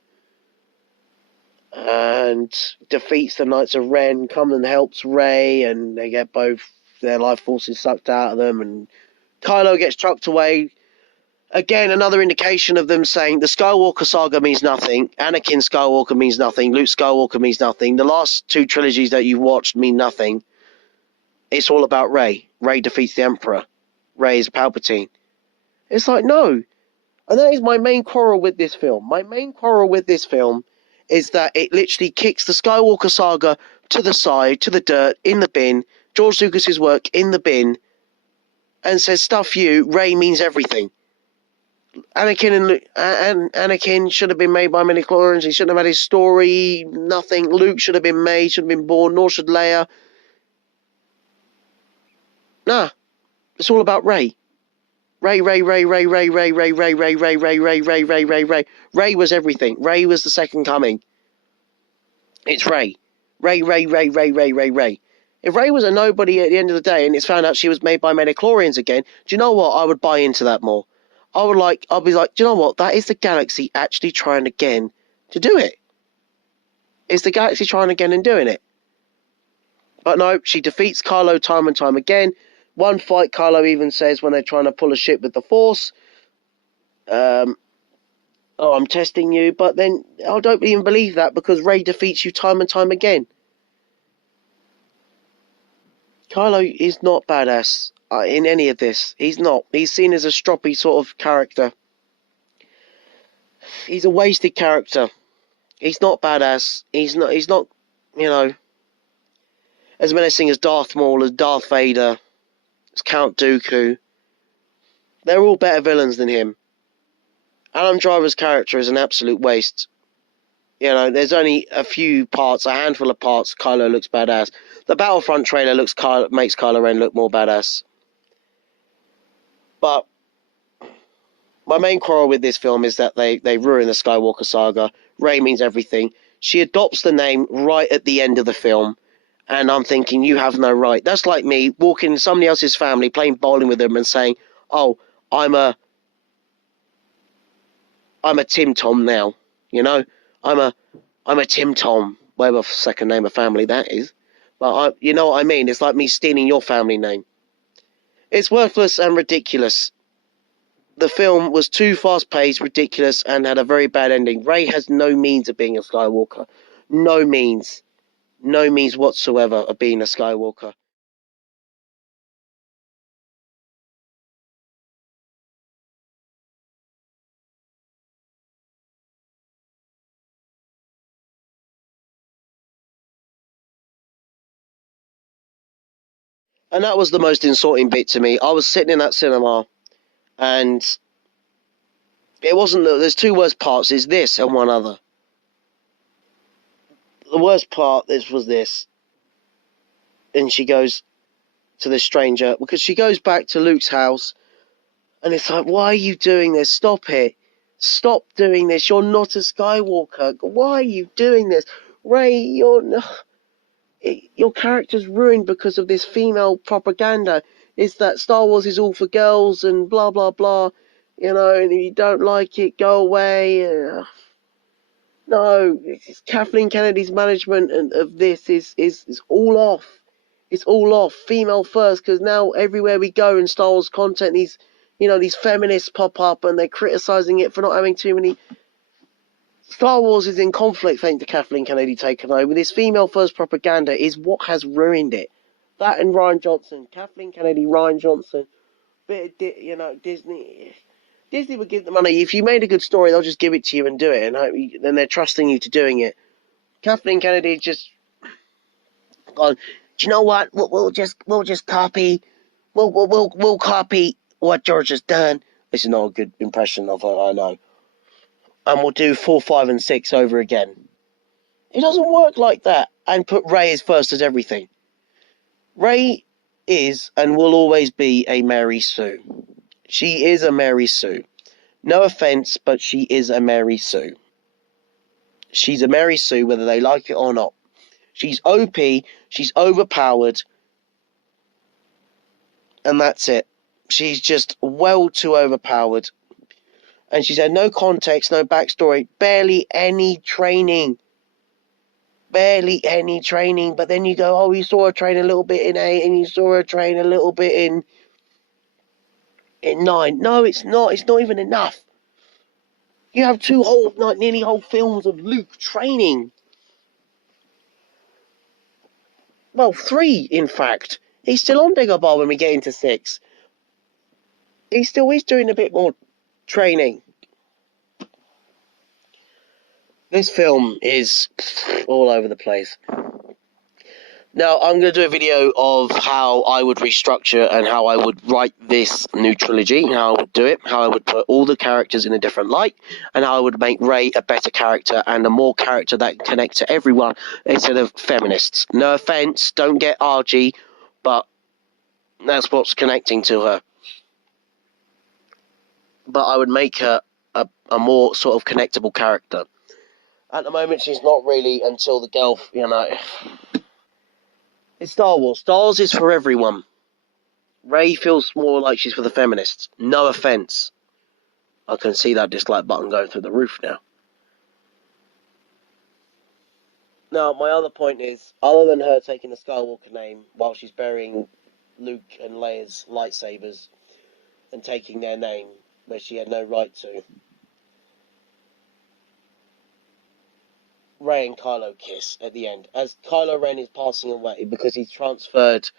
and defeats the Knights of Ren, comes and helps Rey, and they get both their life forces sucked out of them, and Kylo gets chucked away. Again, another indication of them saying the Skywalker saga means nothing, Anakin Skywalker means nothing, Luke Skywalker means nothing, the last 2 trilogies that you've watched mean nothing. It's all about Rey. Rey defeats the Emperor. Rey is Palpatine. It's like, no. And that is my main quarrel with this film. My main quarrel with this film is that it literally kicks the Skywalker saga to the side, to the dirt, in the bin, George Lucas's work in the bin, and says, stuff you, Rey means everything. Anakin should have been made by midi-chlorians. He shouldn't have had his story, nothing. Luke should have been made, should have been born, nor should Leia. Nah, it's all about Rey. Rey was everything. Rey was the second coming. It's Rey. Rey. If Rey was a nobody at the end of the day and it's found out she was made by midichlorians again, do you know what? I would buy into that more. I'll be like, do you know what? That is the galaxy actually trying again to do it. It's the galaxy trying again and doing it. But no, she defeats Kylo time and time again. One fight, Kylo even says when they're trying to pull a ship with the Force, oh, I'm testing you. But then I don't even believe that because Rey defeats you time and time again. Kylo is not badass in any of this. He's not. He's seen as a stroppy sort of character. He's a wasted character. He's not badass. He's not, you know, as menacing as Darth Maul, as Darth Vader, as Count Dooku. They're all better villains than him. Adam Driver's character is an absolute waste. You know, there's only a handful of parts Kylo looks badass. The Battlefront trailer makes Kylo Ren look more badass. But my main quarrel with this film is that they ruin the Skywalker saga. Rey means everything. She adopts the name right at the end of the film. And I'm thinking, you have no right. That's like me walking in somebody else's family, playing bowling with them and saying, oh, I'm a Tim Tom now. You know? I'm a Tim Tom. Whatever second name of family that is. But you know what I mean? It's like me stealing your family name. It's worthless and ridiculous. The film was too fast-paced, ridiculous, and had a very bad ending. Rey has no means of being a Skywalker. No means. No means whatsoever of being a Skywalker. And that was the most insulting bit to me. I was sitting in that cinema, and it wasn't. There's two worst parts. Is this and one other. The worst part was this. And she goes to the stranger, because she goes back to Luke's house, and it's like, why are you doing this? Stop it. Stop doing this. You're not a Skywalker. Why are you doing this? Rey, your character's ruined because of this female propaganda. It's that Star Wars is all for girls and blah, blah, blah. You know, and if you don't like it, go away. No, it's Kathleen Kennedy's management of this is all off. It's all off. Female first, because now everywhere we go in Star Wars content, these feminists pop up and they're criticizing it for not having too many. Star Wars is in conflict thanks to Kathleen Kennedy taking over. This female first propaganda is what has ruined it. That and Rian Johnson, Kathleen Kennedy, Rian Johnson, Disney. Disney would give the money. If you made a good story, they'll just give it to you and do it, and then they're trusting you to doing it. Kathleen Kennedy just gone. Do you know what? We'll just copy. We'll copy what George has done. This is not a good impression of her, I know. And we'll do 4, 5, and 6 over again. It doesn't work like that. And put Rey as first as everything. Rey is and will always be a Mary Sue. She is a Mary Sue. No offense, but she is a Mary Sue. She's a Mary Sue whether they like it or not. She's OP, she's overpowered, and that's it. She's just well too overpowered. And she's had no context, no backstory, barely any training. Barely any training. But then you go, oh, you saw her train a little bit in 8, and you saw her train a little bit in 9. No, it's not. It's not even enough. You have nearly whole films of Luke training. Well, 3, in fact. He's still on Dagobah when we get into 6. He's doing a bit more training. This film is all over the place. Now, I'm going to do a video of how I would restructure and how I would write this new trilogy, how I would do it, how I would put all the characters in a different light, and how I would make Rey a better character and a more character that can connect to everyone instead of feminists. No offense, don't get argy, but that's what's connecting to her. But I would make her a more sort of connectable character. At the moment, she's not really until the girl, It's Star Wars. Star Wars is for everyone. Rey feels more like she's for the feminists. No offense. I can see that dislike button going through the roof now. Now, my other point is, other than her taking the Skywalker name while she's burying Luke and Leia's lightsabers and taking their name where she had no right to, Rey and Kylo kiss at the end as Kylo Ren is passing away because he's transferred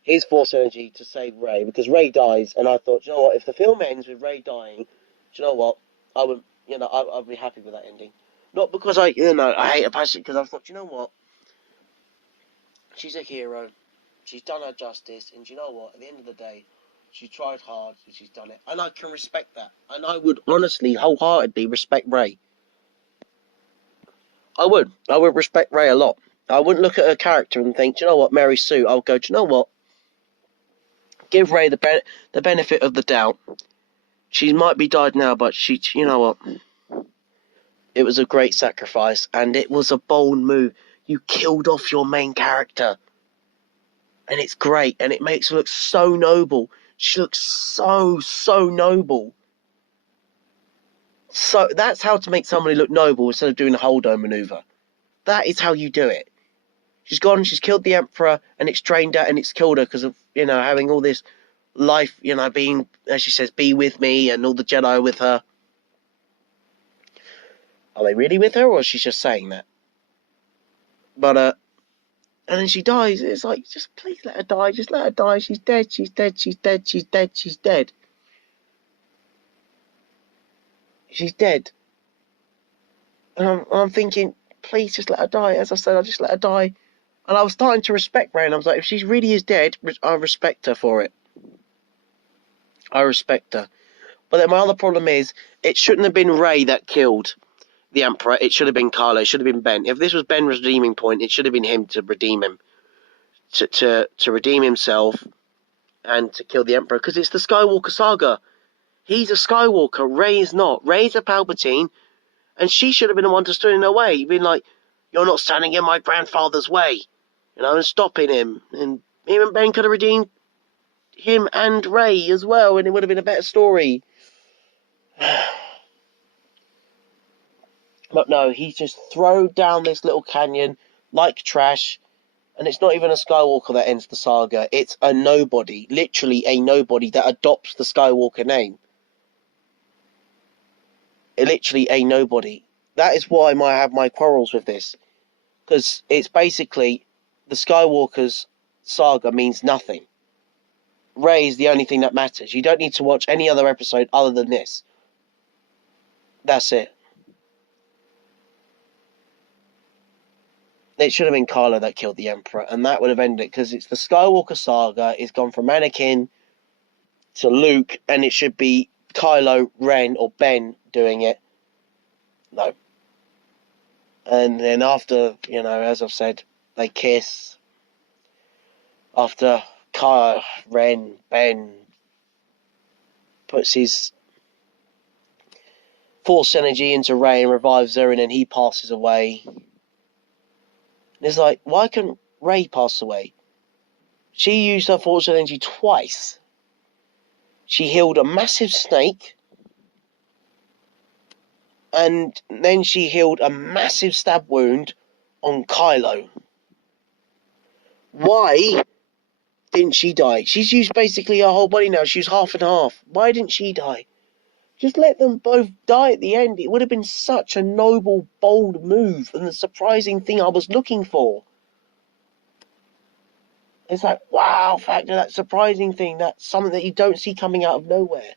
his Force energy to save Rey because Rey dies. And I thought, you know what, if the film ends with Rey dying, do you know what, I would, I'd be happy with that ending. Not because I hate her passion, because I thought, you know what, she's a hero, she's done her justice, and you know what, at the end of the day, she tried hard and she's done it, and I can respect that, and I would honestly, wholeheartedly respect Rey. I would respect Rey a lot. I wouldn't look at her character and think, do you know what, Mary Sue, I'll go, do you know what, give Rey the benefit of the doubt. She might be died now, but she, you know what, it was a great sacrifice, and it was a bold move. You killed off your main character. And it's great, and it makes her look so noble. She looks so noble. So that's how to make somebody look noble instead of doing a holdo maneuver. That is how you do it. She's gone, she's killed the Emperor, and it's drained her, and it's killed her because of, having all this life, being, as she says, be with me, and all the Jedi with her. Are they really with her, or is she just saying that? But, and then she dies. It's like, just please let her die. Just let her die. She's dead. She's dead. She's dead. She's dead. She's dead. She's dead. And I'm thinking, please just let her die. As I said, I'll just let her die. And I was starting to respect Rey. And I was like, if she really is dead, I respect her for it. I respect her. But then my other problem is, it shouldn't have been Rey that killed the Emperor. It should have been Kylo. It should have been Ben. If this was Ben's redeeming point, it should have been him to redeem him. To redeem himself and to kill the Emperor. Because it's the Skywalker saga. He's a Skywalker. Rey is not. Rey's a Palpatine. And she should have been the one to stand in her way. Been like, you're not standing in my grandfather's way. And stopping him. And him and Ben could have redeemed him and Rey as well. And it would have been a better story. But no, he's just thrown down this little canyon like trash. And it's not even a Skywalker that ends the saga. It's a nobody. Literally a nobody that adopts the Skywalker name. Literally a nobody. That is why I have my quarrels with this. Because it's basically, the Skywalker's saga means nothing. Rey is the only thing that matters. You don't need to watch any other episode other than this. That's it. It should have been Kylo that killed the Emperor, and that would have ended it, because it's the Skywalker saga. It's gone from Anakin to Luke, and it should be Kylo Ren or Ben doing it. No. And then after, as I've said, they kiss. After Kylo Ren, Ben puts his Force energy into Rey and revives her, and then he passes away. It's like, why couldn't Rey pass away? She used her Force energy twice. She healed a massive snake. And then she healed a massive stab wound on Kylo. Why didn't she die? She's used basically her whole body now. She's half and half. Why didn't she die? Just let them both die at the end. It would have been such a noble, bold move, and the surprising thing I was looking for. It's like, wow factor, that surprising thing, that's something that you don't see coming out of nowhere.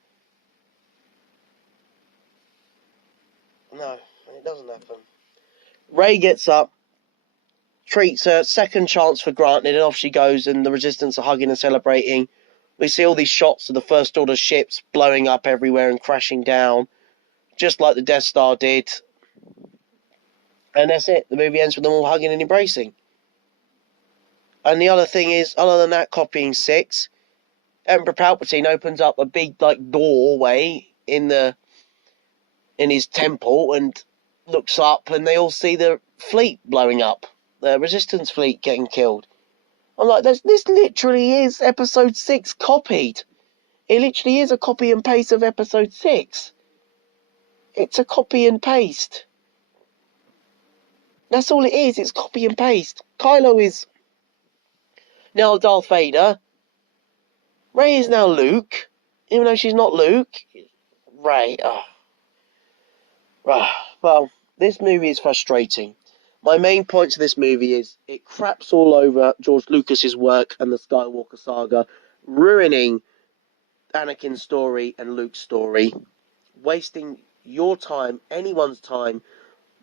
No, it doesn't happen. Rey gets up, treats her, second chance for granted, and off she goes, and the Resistance are hugging and celebrating. We see all these shots of the First Order ships blowing up everywhere and crashing down, just like the Death Star did. And that's it. The movie ends with them all hugging and embracing. And the other thing is, other than that copying 6, Emperor Palpatine opens up a big doorway in his temple and looks up, and they all see the fleet blowing up, the Resistance fleet getting killed. I'm like, this literally is episode 6 copied. It literally is a copy and paste of episode 6. It's a copy and paste. That's all it is. It's copy and paste. Kylo is now Darth Vader. Rey is now Luke, even though she's not Luke. Rey. Well, this movie is frustrating. My main point to this movie is it craps all over George Lucas's work and the Skywalker saga, ruining Anakin's story and Luke's story, wasting your time, anyone's time,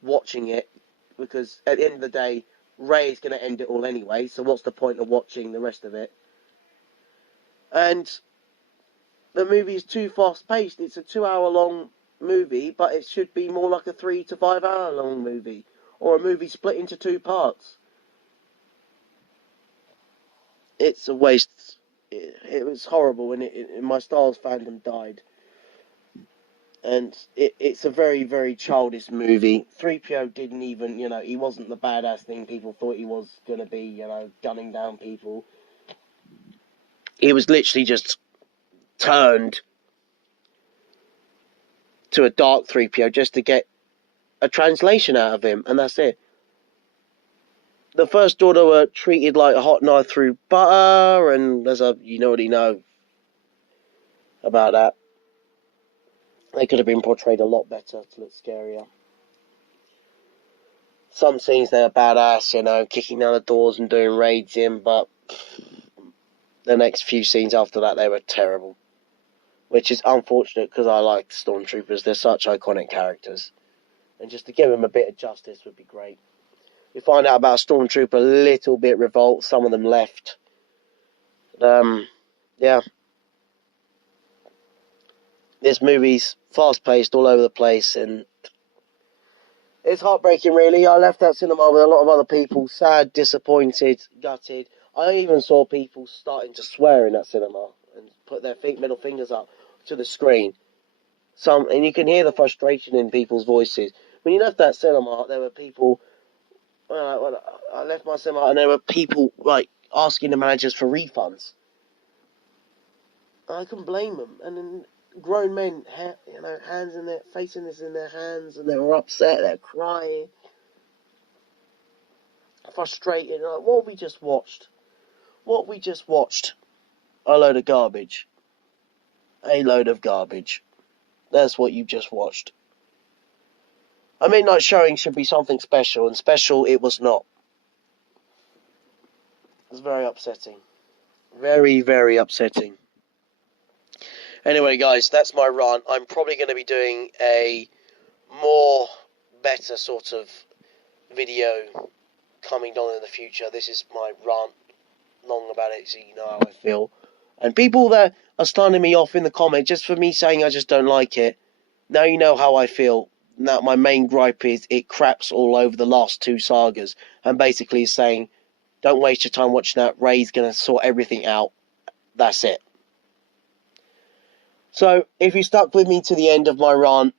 watching it, because at the end of the day, Rey is going to end it all anyway, so what's the point of watching the rest of it? And the movie is too fast-paced. It's a 2-hour long movie, but it should be more like a 3 to 5 hour long movie, or a movie split into 2 parts. It's a waste. It was horrible, and my Star Wars fandom died. And it's a very, very childish movie. 3PO didn't even, he wasn't the badass thing people thought he was going to be, gunning down people. He was literally just turned to a dark 3PO just to get a translation out of him, and that's it. The First Order were treated like a hot knife through butter, and you already know about that. They could have been portrayed a lot better to look scarier. Some scenes they were badass, kicking down the doors and doing raids in, but the next few scenes after that they were terrible. Which is unfortunate because I like Stormtroopers. They're such iconic characters. And just to give them a bit of justice would be great. We find out about Stormtrooper a little bit revolt. Some of them left. Yeah. This movie's fast-paced all over the place, and it's heartbreaking, really. I left that cinema with a lot of other people, sad, disappointed, gutted. I even saw people starting to swear in that cinema and put their middle fingers up to the screen. And you can hear the frustration in people's voices. When you left that cinema, there were people. When I left my cinema, and there were people asking the managers for refunds. I couldn't blame them. And then grown men, hands in their facing this in their hands, and they were upset. They're crying, frustrated. What we just watched? What we just watched? A load of garbage. A load of garbage. That's what you just watched. A midnight showing should be something special, and special it was not. It was very upsetting. Very, very upsetting. Anyway, guys, that's my rant. I'm probably going to be doing a better sort of video coming down in the future. This is my rant, long about it, so you know how I feel. And people that are starting me off in the comment just for me saying I just don't like it, now you know how I feel. Now my main gripe is it craps all over the last 2 sagas, and basically is saying, don't waste your time watching that. Rey's going to sort everything out. That's it. So, if you stuck with me to the end of my rant,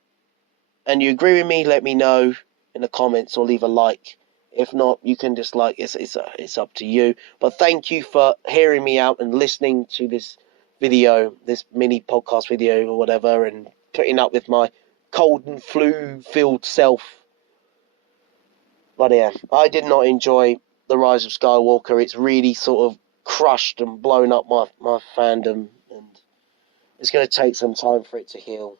and you agree with me, let me know in the comments or leave a like. If not, you can dislike. It's up to you. But thank you for hearing me out and listening to this video, this mini podcast video or whatever, and putting up with my cold and flu-filled self. But yeah, I did not enjoy The Rise of Skywalker. It's really sort of crushed and blown up my fandom, and it's going to take some time for it to heal.